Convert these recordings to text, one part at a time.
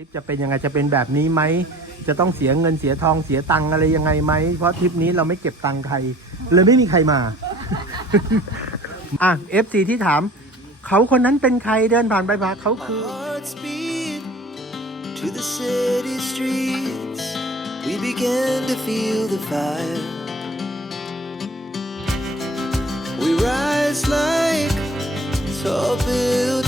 ทริปจะเป็นยังไงจะเป็นแบบนี้ไหมจะต้องเสียเงินเสียทองเสียตังอะไรยังไงไหมเพราะทริปนี้เราไม่เก็บตังใครเลยไม่มีใครมา อะ FC ที่ถาม เขาคนนั้นเป็นใครเดินผ่านไปมาเขาคือ to the city streets. We began to feel the fire. We rise like tall buildings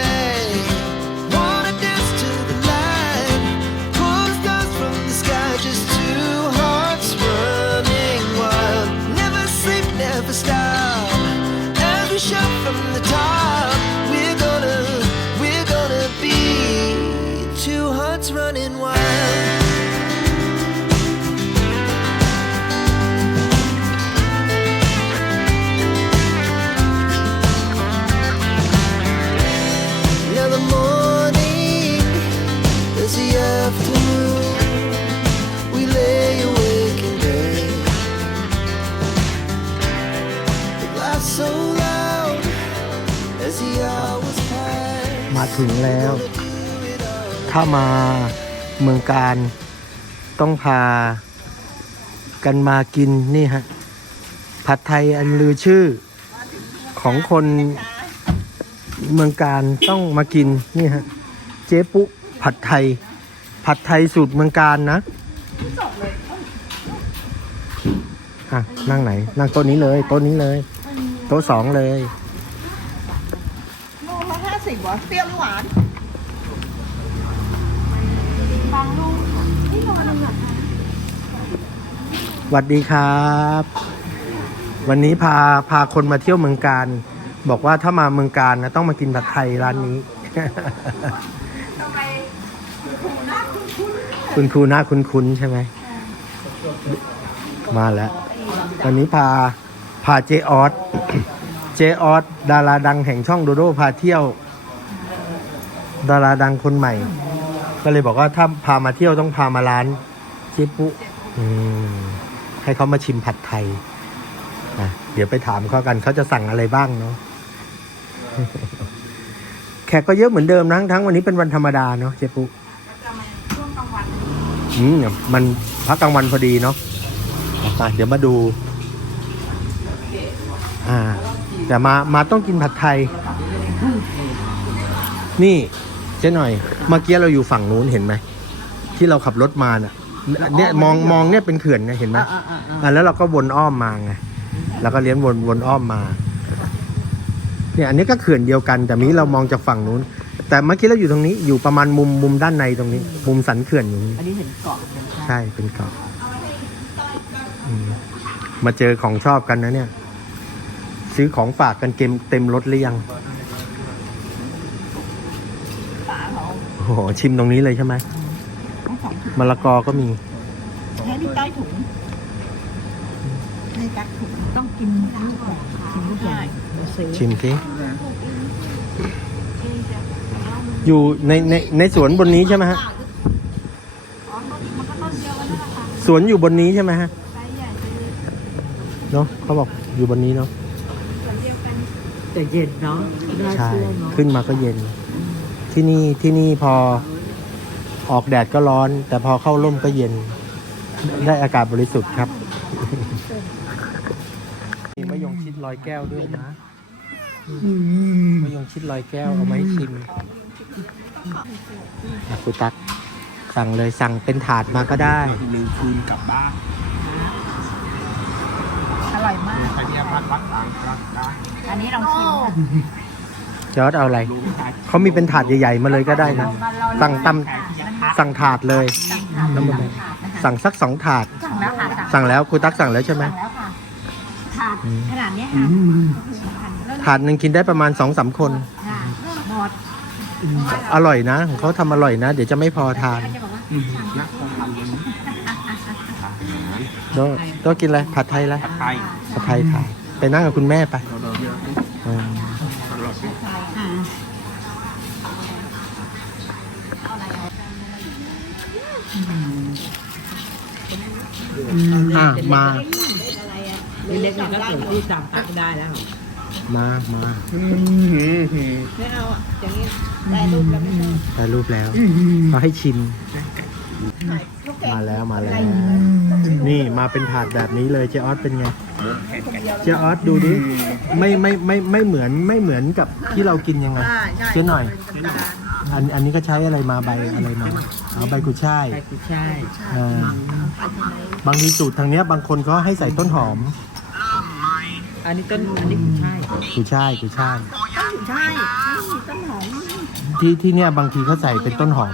ถึงแล้ว ถ้ามาเมืองการต้องพากันมากินนี่ฮะ ผัดไทยอันลือชื่อของคนเมืองการต้องมากินนี่ฮะ เจ๊ปุ๊ผัดไทย ผัดไทยสูตรเมืองการนะอะนั่งไหน นั่งโต๊ะนี้เลยโต๊ะนี้เลย โต๊ะสองเลย วะเปรี้ยวหรือหวานบางลูกนี่โลนึงอะสวัสดีครับ วันนี้พาพาคนมาเที่ยวเมืองการ บอกว่าถ้ามาเมืองการนะต้องมากินผัดไทยร้านนี้ทำไมถูหน้าคุ้นคุ้นคุณครูหน้าคุ้นๆใช่ไหมมาแล้ว วันนี้พาพาเจออสเจออสดาราดังแห่งช่องโดโดพาเที่ยว ดาราดังคนใหม่ ก็เลยบอกว่าถ้าพามาเที่ยวต้องพามาร้านเจ๊ปุอืมให้เขามาชิมผัดไทยอะเดี๋ยวไปถามเขากันเขาจะสั่งอะไรบ้างเนาะแขกก็เยอะเหมือนเดิมนะทั้งวันนี้เป็นวันธรรมดาเนาะเจ๊ปุจะมาช่วงกลางวันอืมมันพักกลางวันพอดีเนาะมาเดี๋ยวมาดูอ่าแต่มามาต้องกินผัดไทย นี่ เจ๊หน่อยเมื่อกี้เราอยู่ฝั่งนู้นเห็นไหมที่เราขับรถมาเนี่ยเนี่ยมองมองเนี่ยเป็นเขื่อนไงเห็นไหมอ่าแล้วเราก็วนอ้อมมาไงแล้วก็เลี้ยงวนวนอ้อมมาเนี่ยอันนี้ก็เขื่อนเดียวกัน แต่นี้เรามองจากฝั่งนู้น แต่เมื่อกี้เราอยู่ตรงนี้อยู่ประมาณมุมมุมด้านในตรงนี้ มุมสันเขื่อนอยู่นี้อันนี้เห็นเกาะเห็นใช่เป็นเกาะอืมมาเจอของชอบกันนะเนี่ย ซื้อของฝากกันเต็มเต็มรถหรือยัง ปลาเขา โอ้โหชิมตรงนี้เลยใช่ไหมทั้งสองถุงมะละกอก็มีแค่ที่ใต้ถุงให้ตักถุงต้องกินลูกก่อนกินลูกใหญ่เราซื้อชิมสิอยู่ในในในสวนบนนี้ใช่ไหมฮะสวนอยู่บนนี้ใช่ไหมฮะเนาะเขาบอกอยู่บนนี้เนาะแต่เย็นเนาะน่าใช่ เชื่อเนาะขึ้นมาก็เย็น ที่นี่ที่นี่พอออกแดดก็ร้อน แต่พอเข้าร่มก็เย็น ได้อากาศบริสุทธิ์ครับ มีมะยงชิดลอยแก้วด้วยนะมะยงชิดลอยแก้วเอามาให้ชิมอะคุณตักสั่งเลยสั่งเป็นถาดมาก็ได้หนึ่งคืนกลับบ้านอร่อยมากไปที่พักรักต่างรักได้อันนี้เราชิมค่ะ จอร์ดเอาอะไรรู้ไม่ได้เขามีเป็นถาดใหญ่ ๆ มาเลยก็ได้นะ สั่งตำสั่งถาดเลยน้ำมันสั่งสักสองถาด สั่งแล้วค่ะสั่งแล้วคุณตักสั่งแล้วใช่ไหมสั่งแล้วค่ะถาดขนาดเนี้ยค่ะแล้วถาดหนึ่งกินได้ประมาณสองสามคนค่ะหมดอร่อยนะของเขาทำอร่อยนะ เดี๋ยวจะไม่พอทานก็จะบอกว่าอืมนักคงทำเลยนะโดโดกินอะไรผัดไทยอะไรผัดไทยผัดไทยถ่ายไปนั่งกับคุณแม่ไป อะมา เล็กๆนี่ก็ถึงที่จำตักได้แล้ว มามาไม่เอาอะอย่างนี้ได้รูปแล้วไม่ชอบถ่ายรูปแล้วเขาให้ชิม ถ่ายข้าวแกงมาแล้วมาแล้ว นี่มาเป็นถาดแบบนี้เลยเจออสเป็นไง เจออสดูดิไม่ไม่ไม่ไม่เหมือนไม่เหมือนกับที่เรากินยังไงใช่ใช่เจ๊หน่อย เป็นกระดาน อันอันนี้ก็ใช้อะไรมาใบอะไรมาเอาใบกุยช่ายใช่กุยช่ายอ่าบางทีสูตรทางเนี้ยบางคนก็ให้ใส่ต้นหอมอันนี้ต้นอันนี้กุยช่ายกุยช่ายกุยช่ายใช่ต้นหอมที่ที่เนี่ยบางทีเขาใส่เป็นต้นหอม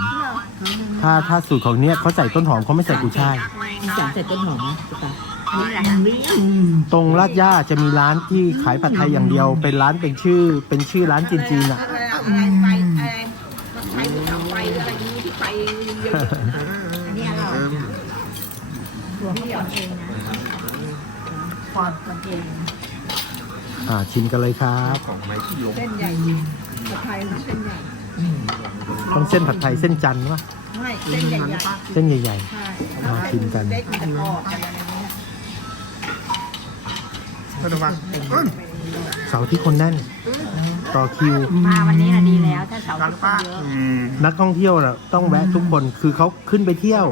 ถ้าถ้าสูตรของเนี้ยเขาใส่ต้นหอมเขาไม่ใส่กุยช่ายมีสารใส่ต้นหอมนะตุ๊กตานี่แหละตรงลาดย่าจะมีร้านที่ขายผัดไทยอย่างเดียว เป็นร้านเป็นชื่อ เป็นชื่อร้านจีนๆอะ ก่อนเองนะก่อนก่อนเองอ่าชิมกันเลยครับของไม้ที่ลงเส้นใหญ่ผัดไทยนะเส้นใหญ่ ต้องเส้นผัดไทยเส้นจันทร์วะไม่เส้นใหญ่เส้นใหญ่ๆใช่อ่าชิมกันเล็กมันจะกรอบอะไรอย่างเงี้ยก็จะว่าๆเสาร์ที่คนแน่น ต่อคิว มาวันนี้น่ะดีแล้ว ถ้าเสาร์ที่คนเยอะอืมนักท่องเที่ยวน่ะต้องแวะทุกคนคือเขาขึ้นไปเที่ยว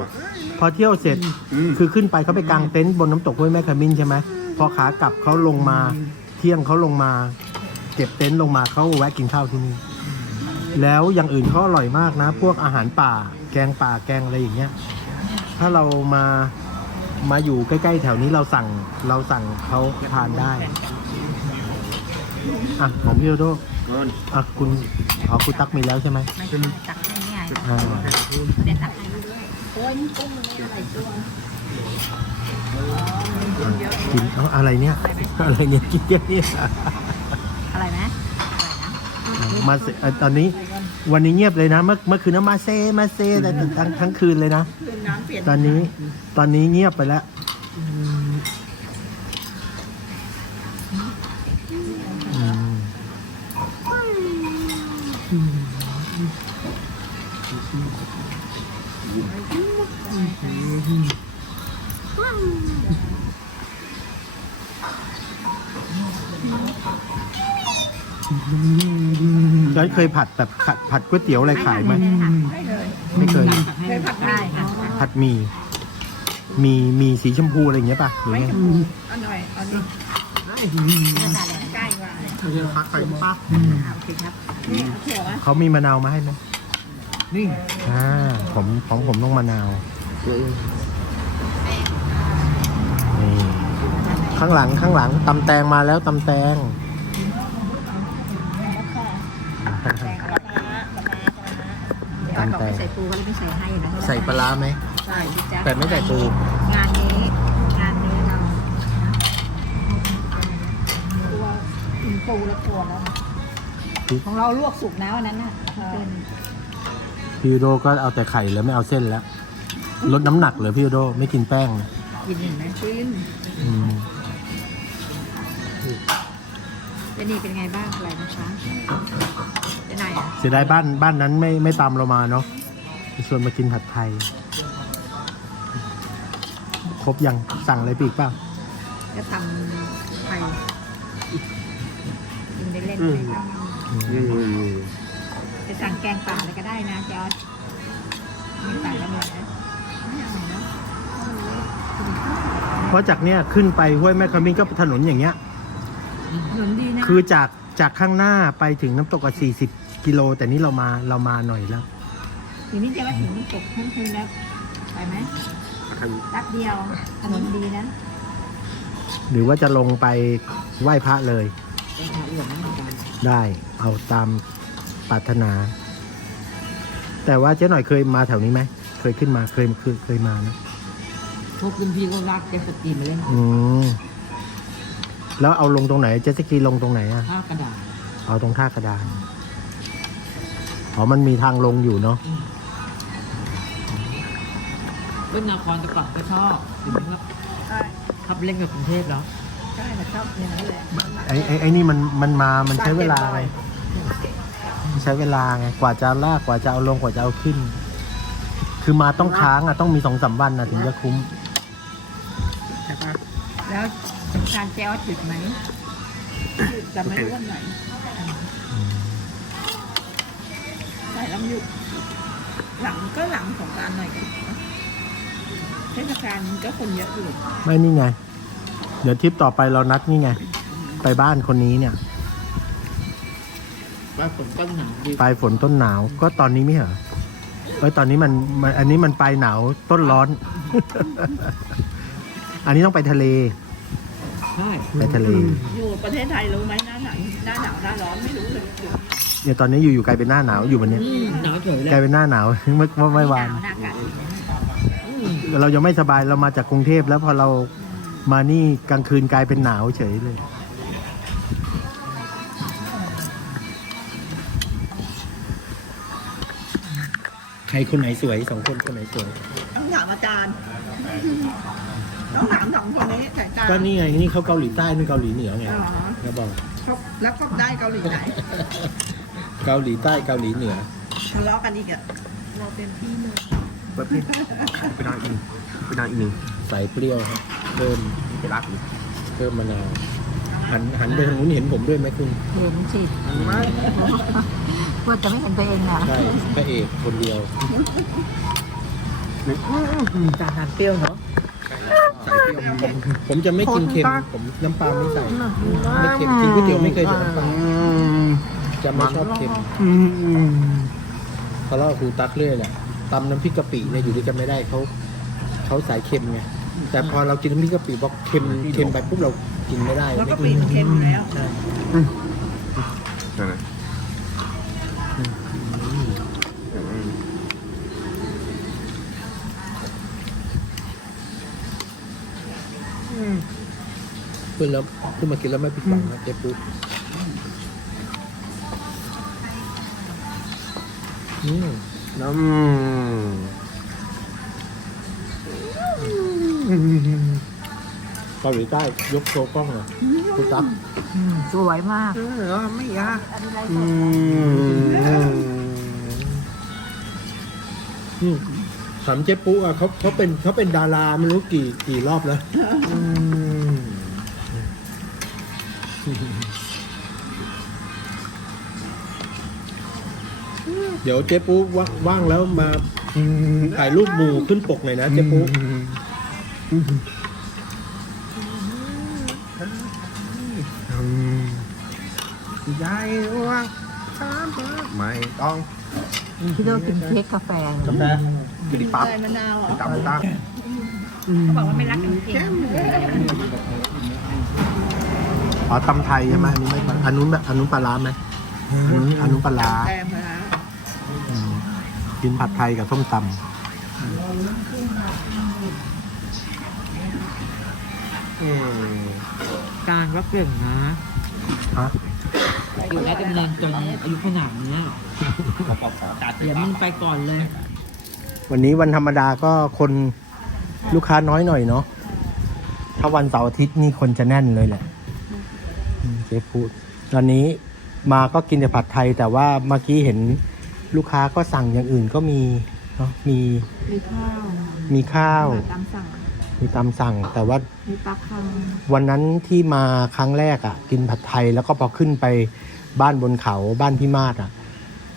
พอเที่ยวเสร็จอืมคือขึ้นไปเขาไปกางเต็นท์บนน้ำตกห้วยแม่ขมิ้นใช่ไหมพอขากลับเขาลงมาเที่ยงเขาลงมา เก็บเต็นท์ลงมาเขาแวะกินข้าวที่นี่แล้วอย่างอื่นเขาอร่อยมากนะ พวกอาหารป่า แกงป่าแกงอะไรอย่างเงี้ย ถ้าเรามามาอยู่ใกล้ๆแถวนี้เราสั่งเราสั่งเขาทานได้ อะของพี่โดโดเกินอะคุณอ๋อคุณตักมีแล้วใช่ไหมไม่ใช่ตักให้ง่ายอ่าเด็ดตักให้ด้วย โอ้ยนี่กุ้งมันอะไรตัวกินเอาอะไรเนี่ย อะไรเนี่ยกินเยอะเนี่ยอะไรนะมาเซเอ่อตอนนี้วันนี้เงียบเลยนะ เมื่อเมื่อคืนนะมาเซมาเซแต่ทั้งทั้งคืนเลยนะ คืนน้ำเปลี่ยนตอนนี้ตอนนี้เงียบไปแล้ว แล้วเคยผัดแบบผัดผัดก๋วยเตี๋ยวอะไรขายไหม ไม่เลยไม่เคย เคยผัดได้ค่ะผัดหมี่มีมีสีชมพูอะไรอย่างเงี้ยป่ะหรือไงอันหน่อยอันนี้ใกล้กว่าเรื่องพักไปปั๊บอ่าโอเคครับนี่เอาเขียวไหมเขามีมะนาวมาให้ไหมนี่อ่าผมของผมต้องมะนาว ข้างหลังข้างหลังตำแตงมาแล้วตำแตงตอนบอกไม่ใส่ปูก็เลยไม่ใส่ให้นะใส่ปลาร้าไหมใส่สิจ๊ะแต่ไม่ใส่ปูงานนี้งานนี้เราตัวอินปูแล้วตัวแล้วของเราลวกสุกนะวันนั้นน่ะเป็นพี่โดก็เอาแต่ไข่แล้วไม่เอาเส้นแล้วลดน้ำหนักเลยพี่โดไม่กินแป้งนะกินเห็นไหมกินอืม เจนี่เป็นไงบ้างอะไรนะคะเจนายอะเสียดายบ้านบ้านนั้นไม่ไม่ตามเรามาเนาะไปชวนมากินผัดไทย ครบยังสั่งอะไรไปอีกเปล่าก็ทำไข่กินไปเล่นไปทอืมำจะสั่งแกงป่าอะไรก็ได้นะจอร์จไม่ใส่แล้วเลยนะไม่เอาเนาะเพราะจากเนี้ยขึ้นไปห้วยแม่ขมิ้นก็ถนนอย่างเงี้ย ถนนดีนะคือจากจากข้างหน้าไปถึงน้ำตกอะ40 กิโล แต่นี่เรามาเรามาหน่อยแล้ว ทีนี้จะมาถึงน้ำตกทั้งคืนแล้วไปไหมแป๊บเดียวถนนดีนะหรือว่าจะลงไปไหว้พระเลยเป็นขาอ้วนนะอาจารย์ได้เอาตามปรารถนา แต่ว่าเจ๊หน่อยเคยมาแถวนี้ไหมเคยขึ้นมาเคยเคยเคยมานะพวกคุณพี่ก็รักแกสตรีมมาเล่นอืม แล้วเอาลงตรงไหนเจตสกีลงตรงไหนอะผ้ากระดาษเอาตรงท่ากระดานอ๋อมันมีทางลงอยู่เนาะเล่นนาครแต่ก่อนก็ชอบถึงว่าใช่ขับเล่นกับกรุงเทพแล้วใช่แต่ชอบอย่างนั้นแหละไอ้ไอ้ไอ้นี่มันมันมามันใช้เวลาไงมันใช้เวลาไงกว่าจะลากกว่าจะเอาลงกว่าจะเอาขึ้น คือมาต้องค้างอะต้องมีสองสามวันนะถึงจะคุ้มใช่ปะแล้ว การแจ้วถึกไหมแต่ไม่รู้วันไหนใส่ลำยุหลังก็หลังของกรารหน่อยกันเทศกาลก็คนเยอะอยู่ไม่นี่ไง เดี๋ยวทริปต่อไปเรานัดนี่ไง ไปบ้านคนนี้เนี่ยว่าผมต้นหนาวดีปลายฝนต้นหนาวก็ตอนนี้ไม่เหรอเอ้ยตอนนี้มันมัน อันนี้มันปลายหนาวต้นร้อน อันนี้ต้องไปทะเล ใช่ไปทะเลอยู่ประเทศไทยรู้ไหมหน้าหนาวหน้าหนาวหน้าร้อนไม่รู้เลยเนี่ยตอนนี้อยู่อยู่กลายเป็นหน้าหนาวอยู่วันเนี้ยอืมหนาวเฉยเลกลายยเป็นหน้าหนาวเมื่อเมื่อไม่วานหนาวหน้ากันอืมเรายังไม่สบายเรามาจากกรุงเทพแล้วพอเรามานี่กลางคืนกลายเป็นหนาวเฉยเลย ใครคนไหนสวยสองคนคนไหนสวยต้องถามอาจารย์ ต้องถามสองคนนี้แต่อาจารย์ก็นี่ไงนี่เขาเกาหลีใต้นี่เกาหลีเหนือไงอ๋อแล้วบอกเขาแล้วก็ได้เกาหลีไหนเกาหลีใต้เกาหลีเหนือ ทะเลาะกันอีกอะเราเป็นพี่น้องแบบนี้ไปนอนอีกไปนอนอีกหนึ่งใส่เปรี้ยวครับเพิ่มไปรักอีกเพิ่มมะนาวหันหันไปทางนู้นเห็นผมด้วยไหมคุณเห็นสิว่าจะไม่เห็นตัวเองอะใช่พระเอกคนเดียว จานทานเปรี้ยวเนาะ ใส่เปรี้ยวผมจะไม่กินเค็มผมน้ำปลาไม่ใส่ไม่เค็มกินก๋วยเตี๋ยวไม่เคยใส่น้ำปลาจะไม่ชอบเค็มทะเลาะกับครูตักเรื่อยแหละตำน้ำพริกกะปิเนี่ยอยู่ด้วยกันไม่ได้เขาเขาสายเค็มไงแต่พอเรากินน้ำพริกกะปิบอกเค็มเค็มไปปุ๊บเรากินไม่ได้แล้วก็ไม่ปีกินนเค็มอยู่แล้ว ใช่นั่นแหละเพื่อนแล้วเพิ่งมากินแล้วไม่ผิดหวังนะเจ๊ปุ๊อืมน้ำเกาหลีใต้ยกโชว์กล้องเลยครูตักสวยมาก เออไม่ยากอืมอืมถามเจ๊ปุ๊อะเขาเขาเป็นเขาเป็นดาราไม่รู้กี่กี่รอบแล้ว เดี๋ยวเจ๊ปุ๊ว่างว่างแล้วมาถ่ายรูปหมู่ขึ้นปกหน่อยนะเจ๊ปุ๊ยายว่าไม่ต้องพี่โดกินเค้กกาแฟกาแฟกินดิปั๊บอะไรมะนาวอะตับตับเขาบอกว่าไม่รักกันจริงอ๋อตำไทยใช่ไหมอันนี้ไม่อันนู้นแบบอันนู้นปลาร้าไหมอันนู้นอันนู้นปลาร้า กินผัดไทยกับส้มตำอืมการก็เก่งนะฮะอยู่ได้ดำเนินจนอายุขนาดเนี้ยเดี๋ยวมึงไปก่อนเลย วันนี้วันธรรมดาก็คนลูกค้าน้อยหน่อยเนาะถ้าวันเสาร์อาทิตย์นี่คนจะแน่นเลยแหละอืมเจ๊พูด ตอนนี้มาก็กินแต่ผัดไทย แต่ว่าเมื่อกี้เห็น ลูกค้าก็สั่งอย่างอื่นก็มีเนาะมีมีข้าวมีข้าวตามสั่งมีตามสั่ง แต่ว่ามีปลาคังวันนั้นที่มาครั้งแรกอะ่ะ กินผัดไทยแล้วก็พอขึ้นไปบ้านบนเขาบ้านพี่มาศอะ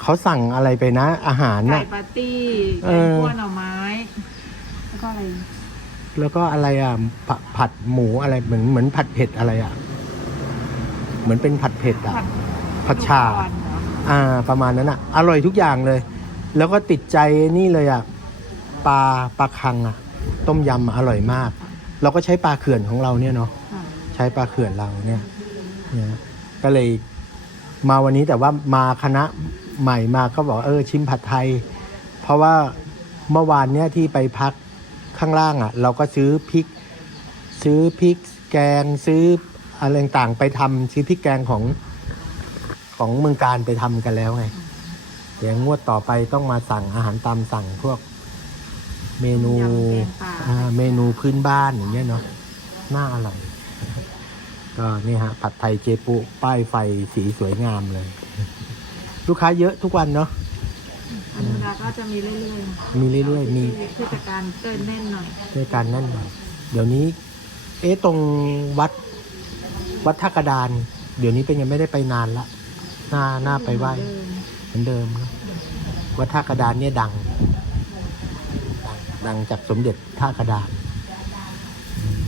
เขาสั่งอะไรไปนะ อาหารไก่น่ะ ปาร์ตี้เอแกงอคั่วหน่อไม้ แล้วก็อะไรแล้วก็อะไรอะผัดผัดหมูอะไรเหมือนเหมือนผัดเผ็ดอะไรอะ เหมือนเป็นผัดเผ็ดอะ ผัดผัดชาลูกอ่อนเหร ออ่าประมาณนั้นอะ อร่อยทุกอย่างเลย แล้วก็ติดใจนี่เลยอะปลาปลาคังอะ ต้มยำอะอร่อยมาก เราก็ใช้ปลาเขื่อนของเราเนี่ยเนาะค่ะใช้ปลาเขื่อนเราเนี่ยเนี่ยก็เลยมาวันนี้แต่ว่ามาคณะใหม่มาก็บอกเออชิมผัดไทย เพราะว่าเมื่อวานเนี่ยที่ไปพักข้างล่างอะ่ะ เราก็ซื้อพริก ซื้อพริกแกงซื้ออะไรต่างๆไปทำซื้อพริกแกงของ ของเมืองการไปทำกันแล้วไงเดี๋ยวงวดต่อไปต้องมาสั่งอาหารตามสั่งพวก เมนูยำแกงป่าอ่าเมนูพื้นบ้านอย่างเงี้ยเนาะน่าอร่อยก็นี่ฮะผัดไทยเจปุป้ายไฟสีสวยงามเลย ลูกค้าเยอะทุกวันเนาะธรรมดาก็จะมีเรื่อยมีเรื่อยๆ มีๆเทศกาลเกินแน่นหน่อยด้วยการนั่นหน่อย เดี๋ยวนี้ เอ๊ะตรงวัด วัดท่ากระดาน เดี๋ยวนี้เป็นยังไม่ได้ไปนานละ หน้าหน้าไปไหว้เดิมเหมือนเดิมครับวัดท่ากระดานเนี่ยดัง ดังดังจากสมเด็จท่ากระดานอืม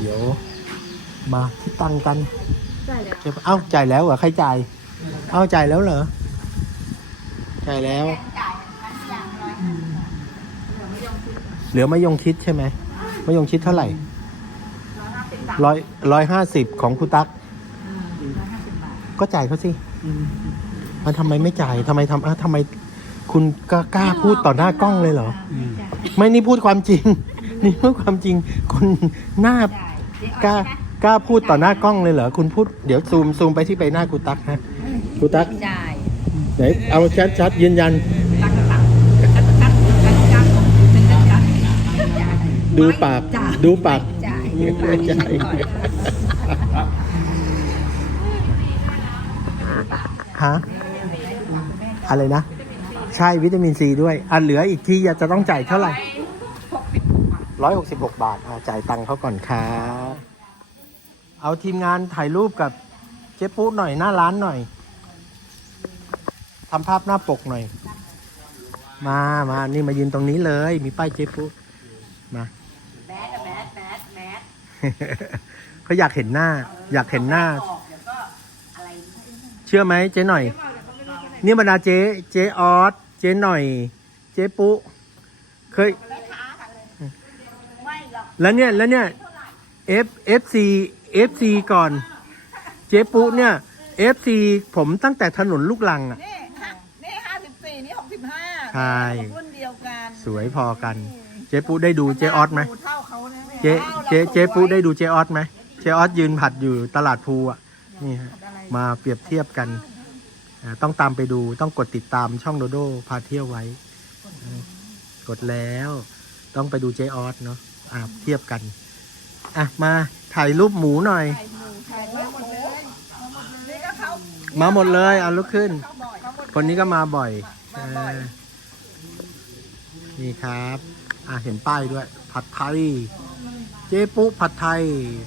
เดี๋ยว มาที่ตังค์กันใช่แล้วใช่ปะเอ้าจ่ายแล้วเหรอใครจ่ายเอ้าจ่ายแล้วเหรอจ่ายแล้ว เหลือมะยงชิดใช่ไหมมะยงชิดเท่าไหร่ร้อยร้อยห้าสิบของคุณตั๊ก ก็จ่ายเขาสิมันทำไมไม่จ่ายทำไมทำอะทำไมคุณกล้ากล้าพูดต่อหน้ากล้องเลยเหรอ ไม่นี่พูดความจริง นี่พูดความจริงคนหน้ากล้ากล้าพูดต่อหน้ากล้องเลยเหรอคุณพูดเดี๋ยวซูมซูมไปที่ใบหน้ากูตั๊กฮะกูตั๊กจ่ายไหนเอาชัดชัดๆยืนยันตักตักตักตักตักตักเป็นตักตักดูปากดูปากจ่าย ไม่จ่าย ฮะอะไรนะ ใช่วิตามินซีด้วย อันเหลืออีกทีจะต้องจ่ายเท่าไหร่ร้อยหกสิบหกบาทอะจ่ายตังค์เขาก่อนครับเอาทีมงานถ่ายรูปกับเจ๊ปุ๊หน่อยหน้าร้านหน่อยทำภาพหน้าปกหน่อย มามานี่มายืนตรงนี้เลย มีป้ายเจ๊ปุ๊มาแมสแมสแมสแมสเขาอยากเห็นหน้า อยากเห็นหน้า ออกเดี๋ยวก็อะไร เชื่อไหมเจ๊หน่อย นี่บรรดาเจ๊ เจ๊ออส เจ๊หน่อย เจ๊ปุ๊เคยไม่หรอกแล้วเนี่ย แล้วเนี่ย F F C F C ก่อน เจ๊ปุ๊เนี่ย F C ผมตั้งแต่ถนนลูกลังอะ นี่ห้านี่ห้าสิบสี่นี่หกสิบห้าใช่ รุ่นเดียวกันสวยพอกัน เจ๊ปุ๊ได้ดูเจ๊ออสไหมดูเท่าเขานะเจ๊ เจ๊ เจ๊ปุ๊ได้ดูเจ๊ออสไหม เจ๊ออสยืนผัดอยู่ตลาดภูอะ นี่ฮะม มาเปรียบเทียบกัน ต้องตามไปดูต้องกดติดตามช่องโดโดพาเที่ยวไว้ กดแล้ว ต้องไปดูเจออสเนาะอ่าเทียบกัน อะ มาถ่ายรูปหมูหน่อย มาหมดเลยเอาลุกขึ้น คนนี้ก็มาบ่อยนี่ครับ อะเห็นป้ายด้วย ผัดไทย เจ๊ปุ๊ผัดไทย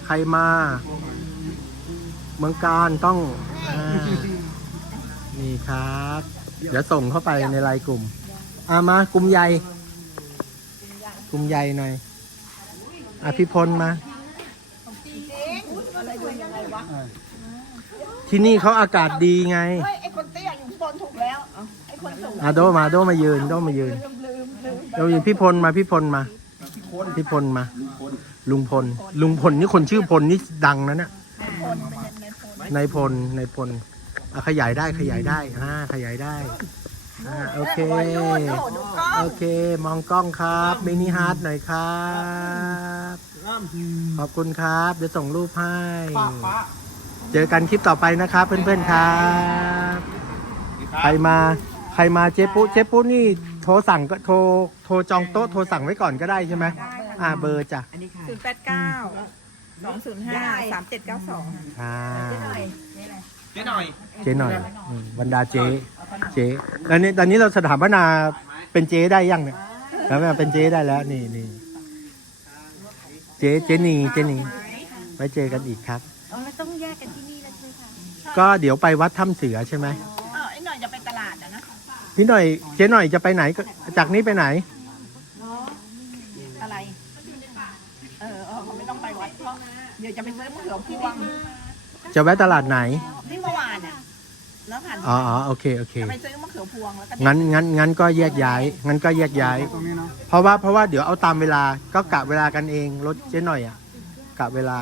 ใครมา เมืองการต้องอ่านี่ครับ เดี๋ยวส่งเข้าไปในไลน์กลุ่มอ่ามากลุ่มใหญ่ กลุ่มใหญ่หน่อยอะพี่พลมา ที่นี่เขาอากาศดีไง เฮ้ยไอ้คนเตี้ยอยู่ข้างบนถูกแล้วเอาไอ้คนสูงอะโดมาโดมายืนโดมายืนลืมลืมลืมเราอยู่พี่พลมาพี่พลมาพี่พลมา ลุงพลลุงพลนี่คนชื่อพลนี่ดังนะเนี่ย คนเป็นในพล นายพลนายพลอะขยายได้ขยายได้อ่าขยายได้อ่าโอเคโอ้ยดูดูดูกล้องโอเค มองกล้องครับมินิฮาร์ดหน่อยครับ ขอบคุณครับ เดี๋ยวส่งรูปให้ เจอกันคลิปต่อไปนะครับ เพื่อนๆครับ ใครมาใครมาเจ๊ปุ๊เจ๊ปุ๊นี่โทรสั่งก็โทรโทรจองโต๊ะโทรสั่งไว้ก่อนก็ได้ใช่ไหมอ่าเบอร์จ้ะอันนี้ค่ะศูนย์แปดเก้า สองศูนย์ห้าสามเจ็ดเก้าสองอ่าเจ๊หน่อยเจ๊หน่อยอืมบรรดาเจ๊เจ๊ตอนนี้ตอนนี้เราสถาปนาเป็นเจ๊ได้ยังเนี่ยแล้วเป็นเจ๊ได้แล้วนี่นี่เจ๊เจนีเจนีไว้เจอกันอีกครับเราต้องแยกกันที่นี่แล้วใช่ไหมคะก็เดี๋ยวไปวัดถ้ำเสือใช่ไหมเออไอ้หน่อยจะไปตลาดอะนะ พี่หน่อยเจ๊หน่อยจะไปไหนก็จากนี้ไปไหน อะไร เออเออเขาไม่ต้องไปวัดเพราะ เดี๋ยวจะไปซื้อมะเขือพวงจะแวะตลาดไหน ที่เมื่อวานอะแล้วผ่านอ๋ออ๋อโอเคโอเค จะไปซื้อมะเขือพวงแล้วก็งั้นงั้นงั้นก็แยกย้าย งั้นก็แยกย้ายเพราะว่าเพราะว่าเดี๋ยวเอาตามเวลาก็กะเวลากันเองรถเจ๊หน่อยอะกะเวลา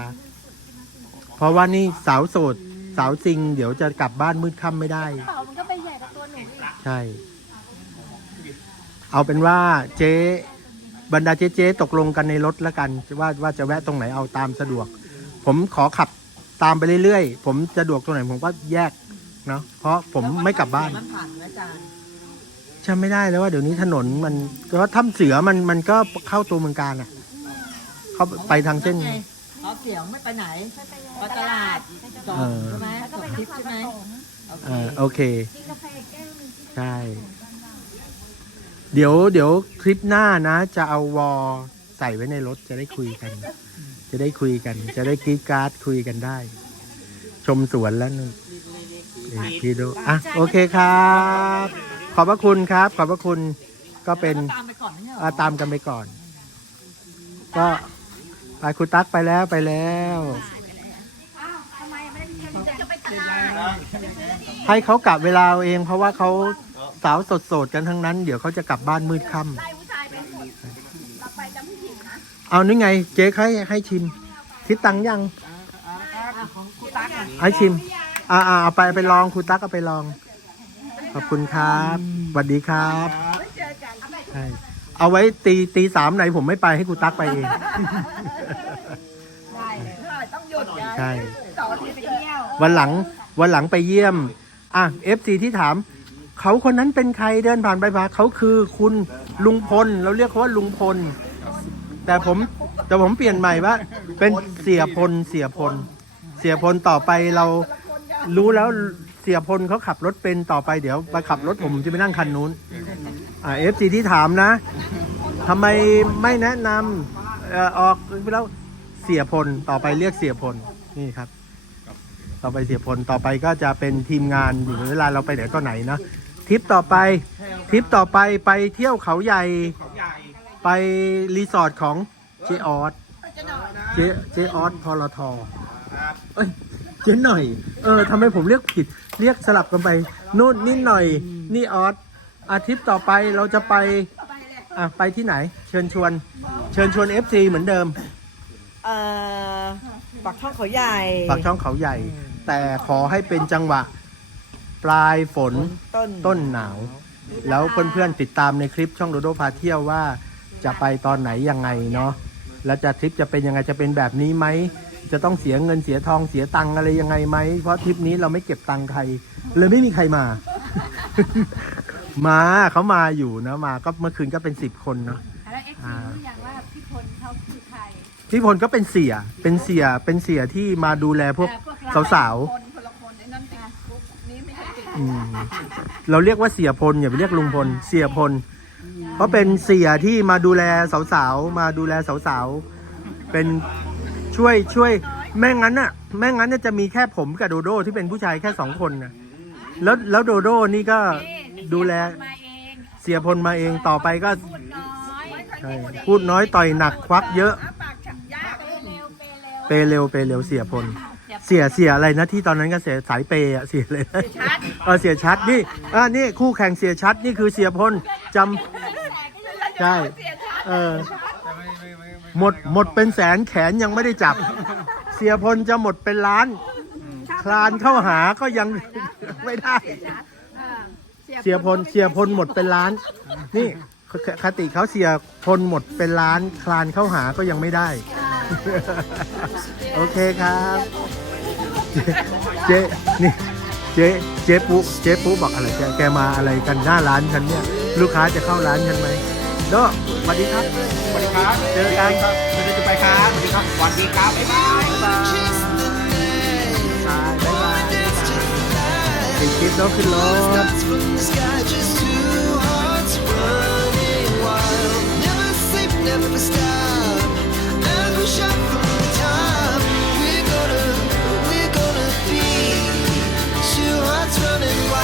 เพราะว่านี่สาวโสดสาวซิง เดี๋ยวจะกลับบ้านมืดค่ำไม่ได้ เปล่ามันก็ไปใหญ่กับตัวหนูอีกใช่ เอาเป็นว่าเจ๊บรรดาเจ๊เจ๊ตกลงกันในรถแล้วกันว่าว่าจะแวะตรงไหนเอาตามสะดวก ผมขอขับตามไปเรื่อยๆ ผมสะดวกตรงไหนผมก็แยกเนาะเพราะผมไม่กลับบ้านมันผ่านไหมอาจารย์จำไม่ได้แล้วว่าเดี๋ยวนี้ถนนมันแต่ว่าถ้ำเสือมันมันก็เข้าตัวเมืองการอะ เข้าไปทางเส้น เขาเสียงไม่ไปไหนไปตลาดจอดใช่ไหมจอดทิพย์ใช่ไหมเออโอเคใช่ เดี๋ยวเดี๋ยวคลิปหน้านะ จะเอาวอใส่ไว้ในรถจะได้คุยกัน จะได้คุยกัน จะได้กรีดกราร์ดคุยกันได้ ชมสวนแล้วนึงพี่ดูอะโอเคครับ ขอบพระคุณครับ ขอบพระคุณก็เป็นตามไปก่อนเนี่ยตามกันไปก่อน ก็ไปคุณตั๊กไปแล้วไปแล้วจะไปตลาดให้เขากลับเวลาเอาเอง เพราะว่าเขาสาวสดๆกันทั้งนั้น เดี๋ยวเขาจะกลับบ้านมืดค่ำ เอานี่ไง เจ๊ให้ให้ชิม คิดตังค์ยังของกูตักอะให้ชิม อ่าอ่าเอาไปเอาไปลองครูตั๊กเอาไปลอง ขอบคุณครับสวัสดีครับใช่เอาไว้ตีตีสามไหนผมไม่ไปให้ครูตั๊กไปเองได้เลยต้องหยุดไงใช่ต่อที่ไปเที่ยววันหลังวันหลังไปเยี่ยม อะเอฟซีที่ถาม เขาคนนั้นเป็นใครเดินผ่านไปผ่านเขาคือคุณลุงพล เราเรียกเขาว่าลุงพล แต่ผมแต่ผมเปลี่ยนใหม่ว่าเป็นเสียพลเสียพล เสียพลต่อไปเรารู้แล้วเสียพลเขาขับรถเป็นต่อไปเดี๋ยวมาขับรถผมจะไปนั่งคันนู้นอ่าเอฟซีที่ถามนะทำไมไม่แนะนำเอ่อออกแล้วเสียพลต่อไปเรียกเสียพลนี่ครับ ต่อไปเสียพลต่อไปก็จะเป็นทีมงานอยู่เวลาเราไปไหนก็ไหนนะทริปต่อไปทริปต่อไปไปเที่ยวเขาใหญ่ ไปรีสอร์ทของเจออสเจเจออสพลทครับเอ้ยเจ๊หน่อย เออทำไมผมเรียกผิด เรียกสลับกันไปนู่นนี่หน่อย นี่ออสอาทิตย์ต่อไปเราจะไป อะ ไปที่ไหน เชิญชวน เชิญชวน FC เหมือนเดิม เอ่อปักช่องเขาใหญ่ ปากช่องเขาใหญ่ แต่ขอให้เป็นจังหวะ ปลายฝนต้น ต้นหนาว แล้วเพื่อนๆติดตามในคลิปช่องโดโดพาเที่ยวว่า จะไปตอนไหนยังไงเนาะแล้วจะทริปจะเป็นยังไงจะเป็นแบบนี้ไหมจะต้องเสียเงินเสียทองเสียตังค์อะไรยังไงไหมเพราะทริปนี้เราไม่เก็บตังค์ใครเลยไม่มีใครมา มาเขามาอยู่นะมาก็เมื่อคืนก็เป็นสิบคนเนาะแล้วเอ็กซ์อ่ารู้อย่างว่าพี่พลเขาคือใครพี่พลก็เป็นเสียเป็นเสียเป็นเสียที่มาดูแลพวกเออสาวคนคนละคนไอ้นั่นติดคุกนี้ไม่ใช่ติดๆอืมเราเรียกว่าเสียพลอย่าไปเรียกลุงพลเสียพล เพราะเป็นเสียที่มาดูแลสาวๆ มาดูแลสาวๆ เป็นช่วยช่วย แม่งั้นน่ะ แม่งั้นน่ะจะมีแค่ผมกับโดโดที่เป็นผู้ชายแค่สองคนนะแล้วแล้วโดโดนี่ก็ดูแลมาเองเสียพลมาเองต่อไปก็พูดน้อยใช่พูดน้อยต่อยหนักควักเยอะปากฉับยากเปเร็วเปเร็วเปเร็วเปเร็วเสียพล เสียเสียอะไรนะที่ตอนนั้นก็เสียสายเปย์อะเสียเลยนะชัดเออเสียชัดนี่อ่านี่คู่แข่งเสียชัดนี่คือเสียพลจำใช่เออหมดหมดเป็นแสนแขนยังไม่ได้จับ เสียพลจะหมดเป็นล้าน คลานเข้าหาก็ยัง ไม่ได้ เสียพลเสียพลหมดเป็นล้าน นี่คคติเขาเสียพลหมดเป็นล้าน คลานเข้าหาก็ยังไม่ได้ โอเคครับ เจ๊นี่เจ๊เจ๊ปุ๊เจ๊ปุ๊บอกอะไรแกแกมาอะไรกันหน้าร้านฉันเนี่ย ลูกค้าจะเข้าร้านฉันไหมเนาะสวัสดีครับ สวัสดีครับเจอกันครับเดี๋ยวจะไปครับสวัสดีครับสวัสดีครับบ๊ายบายบ๊ายบายบ๊ายบายติดคลิปแล้วขึ้นรถ Never stop, every shot. running